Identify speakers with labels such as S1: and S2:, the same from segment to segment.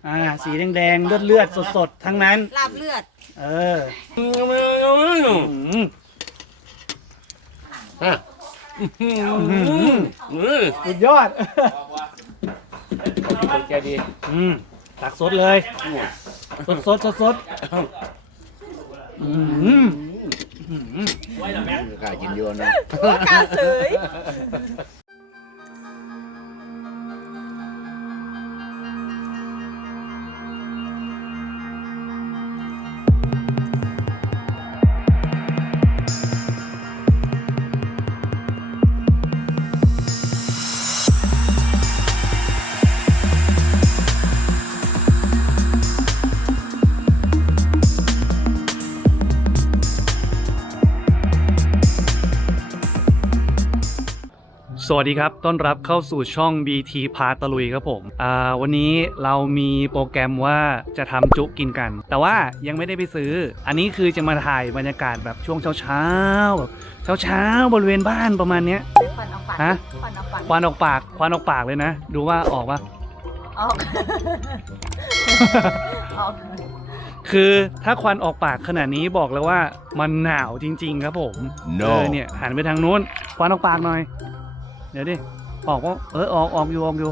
S1: สีแดงๆเลือดสดๆทั้งนั้น
S2: ลาบเลือด
S1: สุดยอด
S3: แกดี
S1: ตักสดเลยสด
S3: กล้ากินโยนนะ
S2: กล้าเสย
S1: สวัสดีครับต้อนรับเข้าสู่ช่อง BT พาตะลุยครับผมวันนี้เรามีโปรแกรมว่าจะทำจุกินกันแต่ว่ายังไม่ได้ไปซื้ออันนี้คือจะมาถ่ายบรรยากาศแบบช่วงเช้าแบบเช้าบริเวณบ้านประมาณนี้
S2: ควันออกปาก
S1: ฮะ
S2: ควันออกปาก
S1: ควันออกปากเลยนะดูว่าออกปะ
S2: ออก
S1: คือถ้าควันออกปากขนาดนี้บอกแล้วว่ามันหนาวจริงๆครับผม
S3: no.
S1: เนี่ยหันไปทางนู้นควันออกปากหน่อยเดี๋ยวดิออกว่าออกอยู่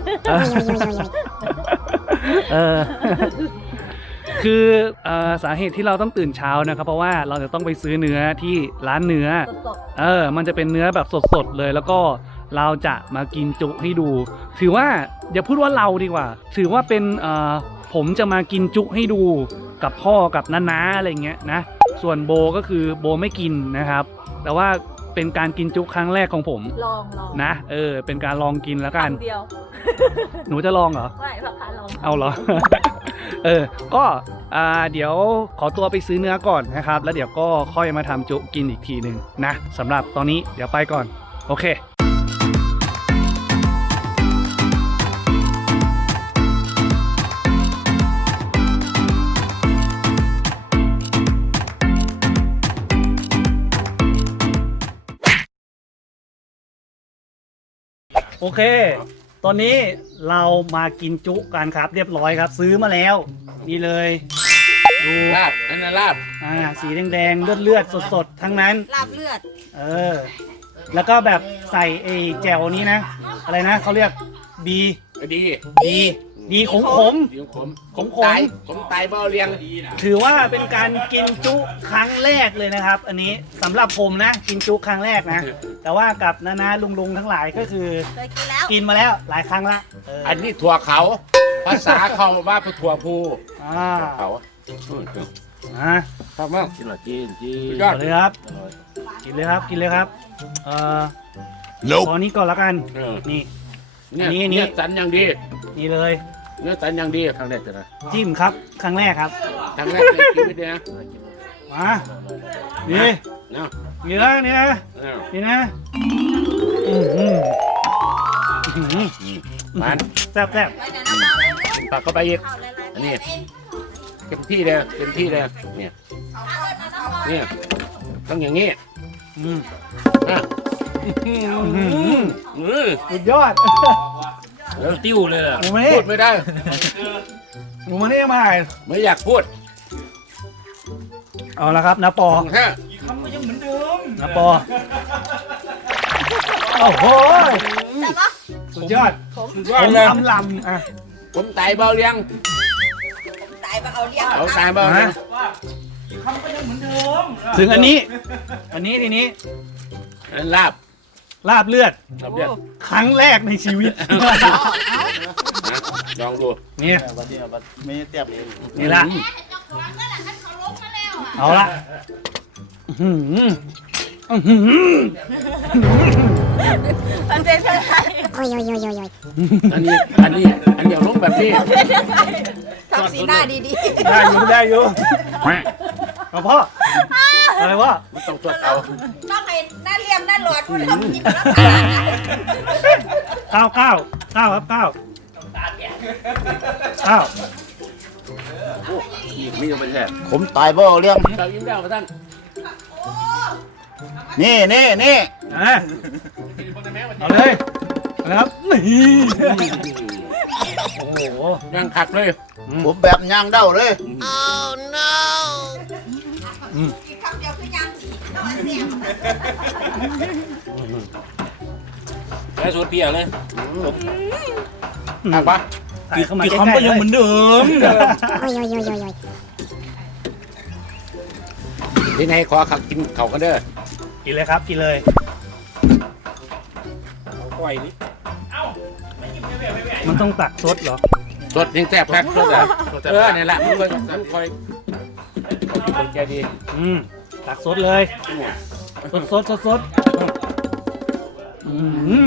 S1: คือสาเหตุที่เราต้องตื่นเช้านะครับเพราะว่าเราจะต้องไปซื้อเนื้อที่ร้านเนื้อมันจะเป็นเนื้อแบบสดๆเลยแล้วก็เราจะมากินจุให้ดูถือว่าอย่าพูดว่าเราดีกว่าถือว่าเป็นผมจะมากินจุให้ดูกับพ่อกับน้าอะไรเงี้ยนะส่วนโบก็คือโบไม่กินนะครับแต่ว่าเป็นการกินจุครั้งแรกของผม
S2: ลอง
S1: นะเป็นการลองกินแล้วกัน
S2: เดียว
S1: หนูจะลองเหรอ
S2: ไม่แบบลอง
S1: เอาเหรอ ก็เดี๋ยวขอตัวไปซื้อเนื้อก่อนนะครับแล้วเดี๋ยวก็ค่อยมาทำจุกินอีกทีหนึ่งนะสำหรับตอนนี้เดี๋ยวไปก่อนโอเคโอเคตอนนี้เรามากินจุกันครับเรียบร้อยครับซื้อมาแล้วนี่เลยดู
S3: ลาบนั่นนะลาบ
S1: สีแดงเลือดสดๆทั้งนั้น
S2: ลาบเลือด
S1: แล้วก็แบบใส่ไอ้แจ่วนี้นะอะไรนะเขาเรียกดีขม
S3: ตายเบาเรียง
S1: ถือว่าเป็นการกินจุครั้งแรกเลยนะครับอันนี้สำหรับผมนะกินจุครั้งแรกนะแต่ว่ากับน้าลุงทั้งหลายก็คือกินมาแล้วหลายครั้งละ
S3: อันนี้ถั่วเขาภาษาเขาว่าเป็นถั่วภูเขา
S1: ครับมาก
S3: กินหรอกิน
S1: เลยครับกินเลยครับตอนนี้ก่อนละกันนี่
S3: นี่สันอย่างดี
S1: นี่เลย
S3: เนื้อสันอย่างดีครั้งแรกจะนะ
S1: จิ้มครับครั้งแรกครับ
S3: ครั้งแรกกินไม่ได้นะ
S1: มานี่นะ
S3: มัน
S1: แซ่บ
S3: ปากเข้าไปอีกอันนี้เต็มที่เลยเนี่ยต้องอย่างนี้
S1: สุดยอด
S3: แล้วติ้วเลยพูดไม่ได้
S1: หนูมาเนี่ยมา
S3: ไม่อยากพูด
S1: เอาละครับน้าปอ
S3: อีกคำก็ยังเหมือนเดิม
S1: น้าปอโอ้โหสุดยอดเลยลำ
S3: ผมตายเบาเลี้ยงเอาตายเบาเลี้ยง
S1: อีกคำก็ยังเหมือนเดิมถึงอันนี้ทีนี้ลาบเลือดครั้งแรกในชีวิต
S3: ลองดู
S1: นี่
S3: ไม่เตียบ
S1: นี่ละเอาละ
S2: มันเป็นอะไร
S3: อันนี้ลงแบบนี้
S2: ทำสีหน้าดี
S1: ได้อยู่พ่ออะไรวะ
S3: ต้องตรวจเอา
S2: ต้องให้หน้าเลี่ยมหน้าหลอดพูดทำกิน
S1: แล้วข้าวครับข้าว
S3: ไม่ยอมไปแท้ผมตายบ่เรื่องเรายิ้มได้ท่านนี่
S1: เอาเลยนะครับนี่โอ้โห
S3: ยังคักเลย
S4: ผมแบบย่างเด้าเลย
S2: กินคำเดียวคือยังต้องเสียง
S5: แล้วสูตรเปียกเลย
S3: คักปะ
S1: ใส่เข้ามา
S5: กี่
S1: ใกล้
S5: คำ
S1: ๆ
S5: ก็
S1: เล
S5: ยังเหมือนเดิม
S3: ที่ไหนขอขักกินเขากันเด้อ
S1: กินเลยครับกินเลย
S5: เอาก้อยนี่
S1: มันต้องตักซดเหรอ
S3: สดยังแซ่บครับสดอ่ะนี่แหละมันคอยกินคนแก่ดี
S1: ตักซดเลยสดอืม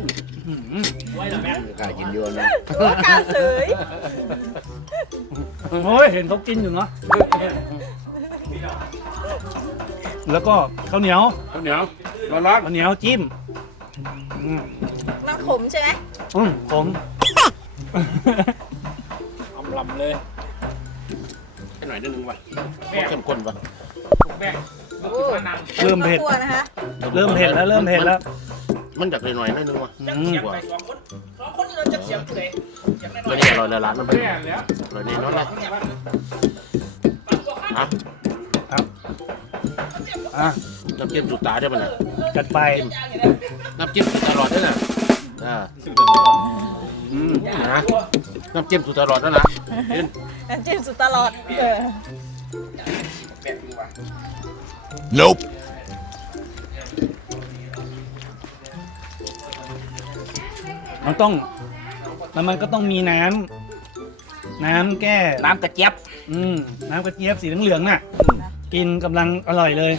S4: กล้ากินเยอะนะ
S2: กาเสย
S1: โอ้ยเห็นเขากินอยู่เนาะแล้วก็ข้าวเหนียว
S3: ข้าวเหนียวร้อน
S1: ข้าวเหนียวจิ้มอืม
S2: มันขมใช่ไหม
S1: ผม
S5: อำลำเลย
S3: ๆให้หน่อยนิดนึงว่ะ
S4: เข้มข้นปะ
S1: เริ่มเผ็ด
S2: ตัวนะคะ
S1: เริ่มเผ็ดแล้วเริ่มเผ็ดแล้ว
S4: มันจากหน่อยๆนิดนึงวะ
S1: อืม
S4: กว่า
S5: สองคนนี่เราจะเสียบกูเลย
S4: ตัวนี้อร่อยเลยร้านมันเป็นอร่อยนี่น้องนะอ่ะ
S1: อ่ะ
S4: น้ำจิ้มสุดตาได้ปะเนี่ย
S1: จัดไป
S4: น้ำจิ้มสุดตลอดด้วยนะนะน้ำจิ้มสุดตลอดด้วยนะ
S2: น้ำจิ้มสุดตลอด
S4: Nope
S1: มันต้องแล้วมันก็ต้องมีน้ำแก้
S5: น้ำกระเจี๊ยบ
S1: น้ำกระเจี๊ยบสีเหลืองๆน่ะ กินกำลังอร่อยเลย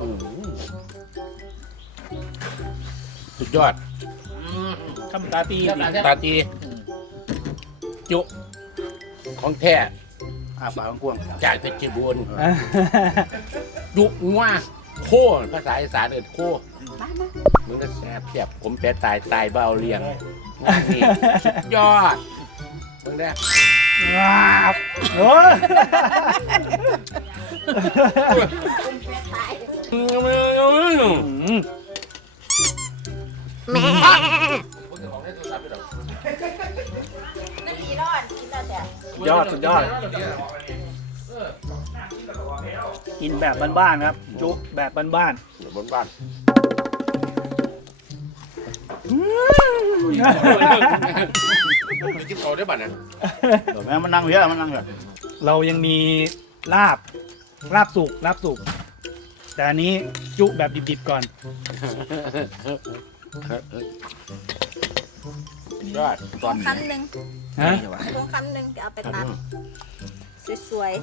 S4: สุดยอด
S5: คำตาตี
S3: ตาตีจุของแท้
S4: ปากกว้าง
S3: จากเพชรบูรณ์จุงัวโคภาษาอีสานเอิ้นโคมึงก็แซ่บเพียบผมแปรตายเบาเลี้ยงงานนี้สุดยอดมึงได้
S1: ว้าวโอ้ย
S2: นั่นดีรอดกินแล้วแต่
S1: สุดยอดกินแบบบ้านๆครับ จุแบบบ้าน
S3: บนบ้านกินเขาได้บัดนะ
S4: เดี๋ยวแม่มันนั่งเยอะมันนั่งเยอะ
S1: ๆเรายังมีลาบสุกแต่อันนี้จุแบบดิบๆก่อน
S3: ยอด
S2: ทงคำหนึ่ง
S1: ฮะ
S2: ทงคำหนึ่งจะเอาไปตัดสวย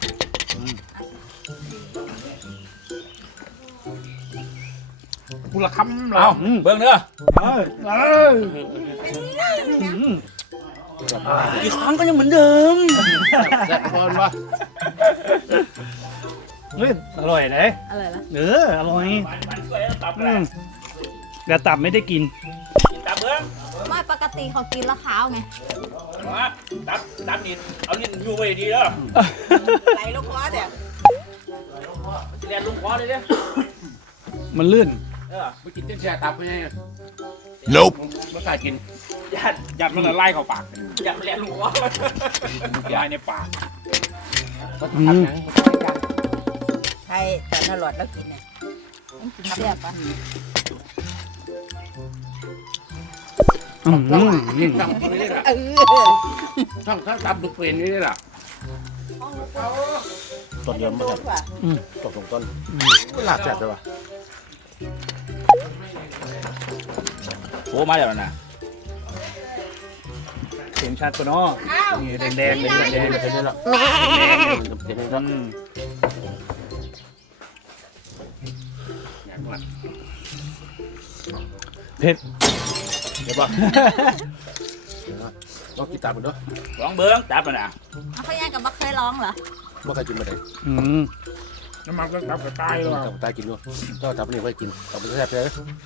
S5: มูลคำเราเบิ่งเด้อ กี่ครั้งก็ยังเหมือนเดิม
S3: แซ่บพอนวะ
S1: เฮ้ยอร่อยเลย
S2: ๆอะไรล่ะ
S1: อร่อยแต่ตับไม่ได้กิน
S5: ตับเบิ่ง
S2: ไม่ปกติเขากินแล้วขาวไง
S5: ตับนี่เอาลิ้นอยู่ไว้ดีเด้อ
S2: ไหลลูกคอเดี๋ยว
S5: เรียนลุงคอเลยเด้อ
S1: มันลื่น
S3: ไม่กินเต้นแช่ตับไม่ใช่
S4: Nope
S3: ไม่กล้ากิน
S5: ยัดมันละลายเข้าปากยัดเรียนลุงคอยายในปาก
S3: ก็ทำหนัง
S2: ใช่แต่นรอดแล้วกินเนี่ยต้องกินเสียบปะ
S3: ช่องไม่ได้หรอช่องตับดูเป็นนี่ได้หรอ
S4: ต้นเดียวมันแบบต้นสองต้นลาบแซ่บเลยวะ
S5: โอ้มาจากนั้นนะ
S1: เสียงชัดปะเนาะนี่แดงๆเลยแดง
S4: เห็นไหมล่ะเห็นไหมล่ะ
S1: เผ็ด
S4: เดี๋ยวป่ะลองกินตามกันด้วย
S5: ลองเบิ่งตับมันนะ
S2: เอาเขาย่างกับบักเคยร้องเหรอ
S4: ไม่เคยกินมาเลย
S5: น้ำมันก็ตับกระตายเลย
S4: ตายกินด้วยก็ตามนี่ไว้กินตามไปแซ่บเลย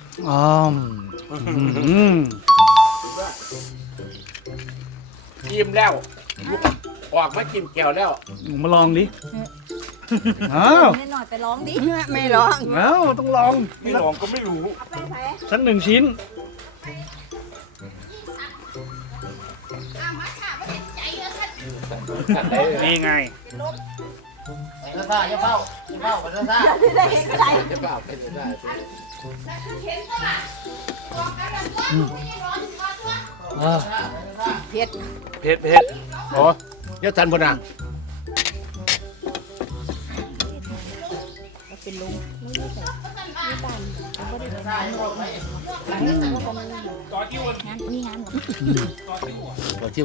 S3: จิ้มแล้วออกมาจิ้มแก้วแล้ว
S1: มาลองดิอ้าว
S2: นิดหน่อยไปร้องดิไม่ร้อง
S1: ต้องลอง
S5: ไม่ลองก็ไม่รู้
S2: เอาไปไหน
S1: สัก1 ชิ้น
S2: มาค่ะ
S1: นี่ไง
S4: ไอ้ซ่าอย่าเฝ้าอย่าเฝ้าไปซ่า
S3: จะเปล่าเป็นได้
S2: เผ็ด
S3: เพชรโอ้ยทันพนัง
S2: เราเป็นลุง
S5: ต่อจิ้ว
S3: หัวชิว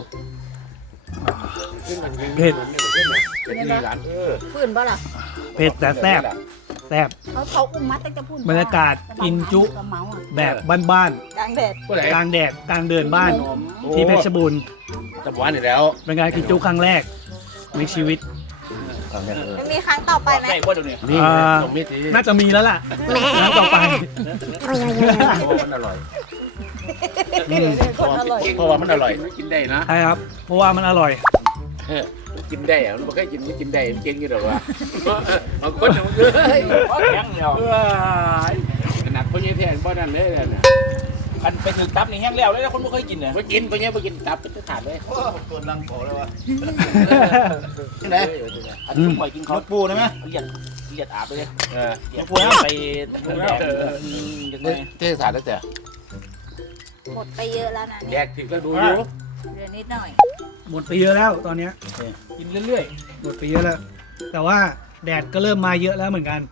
S1: เผ็ด
S3: เป็นนี่ร้าน
S2: ฟื้นบ่ล่ะ
S1: เผ็ดแต่แซ่บแซ่บ
S2: เขาอุ้มมัดตั้งแต่พูด
S1: บรรยากาศกินจุ
S2: เมาอ่ะ
S1: แบบบ้าน
S2: กลางแดด
S3: ก็ไหน
S1: ๆกลางแดดกลางเดินบ้านที่เพชรบูรณ์
S3: ตะวันอีกแล้ว
S1: เป็นการกินจุครั้งแรกในชีวิต
S2: ไม่มีครั้งต่อไปไหม
S5: ใส่พวกเดี๋ยวนี้
S3: นี่
S1: อ่า
S3: ตรงนี้สิ
S1: น่าจะมีแล้วล่ะแล้วต่อไป
S3: มันอร่อย
S2: คนอร่อย
S3: เพราะว่ามันอร่อยกินได้นะ
S1: ใช่ครับ เพราะว่ามันอร่อย
S3: กินได้อะมันไม่เคยกินไม่กินได้มันเก่งอยู่หรอวะเอาคนเอาเลย
S5: แข็งเดียว
S3: ขนาดพ่อเนี่ยแทนพ่อนั่นเลยเนี่ย
S5: กันไปถึงตับนี่แห้งแล้วแล้วคนไม่เคยกินเนี่ย
S3: ไม่กินพ่อเนี่ยไม่กินตับจะขาดเลย
S4: ตัวลังขอเลยวะ
S3: ที่ไหน
S5: อันนี้ปล่อยกินเขา
S4: ปูได้ไหม
S5: เลียดอาบไปเลย
S3: เออ
S5: เลียดไปยังไง
S3: เทศาสตร์แล้วแต่
S2: หมดไปเยอะแล้วนะ
S3: แด
S2: เนี่ย
S3: กถึงก็ดูอยู่
S2: เหลือนิดหน่อย
S1: หมดไปเยอะแล้วตอนเนี้ย
S5: กินเรื่อย
S1: หมดไปเยอะแล้ว แต่ว่าแดดก็เริ่มมาเยอะแล้วเหมือนกัน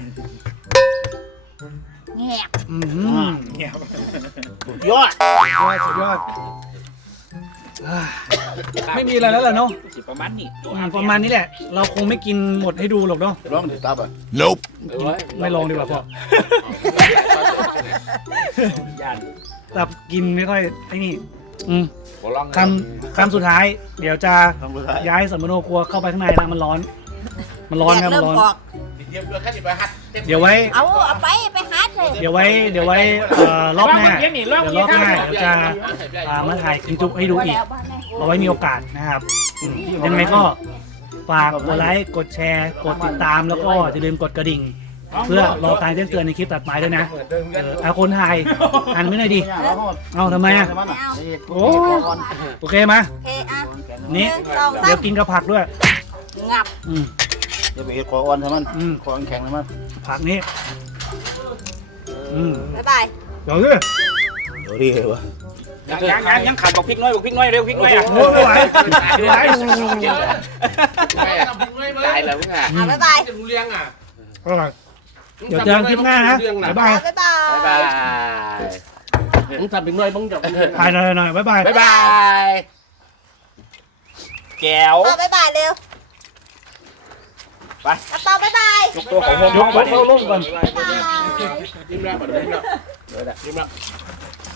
S2: แงบ
S1: อืม
S4: ยอด
S1: สุดยอดอ่าไม่มีอะไรแล้วล่ะเนาะ
S5: สิประมาณนี้
S1: ประมาณนี้แหละ เราคงไม่กินหมดให้ดูหรอกเนาะ
S3: ร้องถึงตับอ่ะ
S1: ไม่ลองดีกว่าพ่อ
S5: ย่าน
S1: แต่กินไม่ค่อยไอ้นี่
S3: ร้อง
S1: คำสุดท้าย เดี๋ยวจะ
S4: ทำบุญได้
S1: ย้ายสัมมโนครัวเข้าไปข้างในแล้วมันร้อน มันร้อนครับ
S2: แด
S1: มัน
S2: ด
S1: ร้อน
S2: เริ่มออก
S3: เดี๋ยวแค่นี้ไปฮัท
S1: เดี๋ยวไว้
S2: เอาไปฮัทเลย
S1: เดี๋ยวไว้รอบหน้า
S5: เดี๋ยวนี่รอบ
S1: เดี๋ยว
S5: นี้
S1: รอบหน้าเดี๋ยวจะมาถ่ายกินจุให้ดูอีก เอาไว้มีโอกาสนะครับยังไงก็ฝากกดไลค์กดแชร์ กดติดตามแล้วก็อย่าลืมกดกระดิ่ง เพื่อรอการแจ้งเตือนในคลิปตัดไม้ด้วยนะเอาคนถ่ายหันไม่หน่อยดิเอาทำไมอ่ะ โอ้ โอเคมา
S2: โอเคอ่ะ
S1: นี่
S2: 1 2
S1: เดี๋ยวกินกับผักด้วย
S2: 3งับ
S1: อืม
S4: เดี๋ยวไปเห็ดคออ่อนใช่ไหม
S1: อืม
S4: คอแข็งใช่ไหม
S1: ผักนี้
S2: บ๊ายบาย
S1: เดี๋ยวดิ
S4: เดี๋ยวดีเลยวะ
S5: ยังขาดบอกพริกน้อยบอกพริกน้อยเร็วพริกน้อยอ่ะ
S1: โอ้ไม่ไหวไม่ไหว
S3: ตายแล้วมึงอ่ะ
S2: อ่ะบ๊ายบาย
S3: จะรู้เรื่องอ่ะ
S1: อร่อยเดี๋ยวเจอกันคลิปหน้านะบ๊ายบาย
S2: บ๊ายบาย
S3: บ๊ายบายมึงทำเป็นน้อยมึงจะ
S1: ถ่ายหน่อยบ๊ายบาย
S3: บ๊ายบาย
S5: แก้ว
S2: ต่อบ๊ายบายเร็ว
S5: ไป
S2: ต่อบ๊ายบาย
S5: ยกตัวของผม
S1: ยกเข้าร่มก่อน
S2: บ๊ายบาย
S3: ยิ้มแล้วยิ้มแล้วยิ้มแล้ว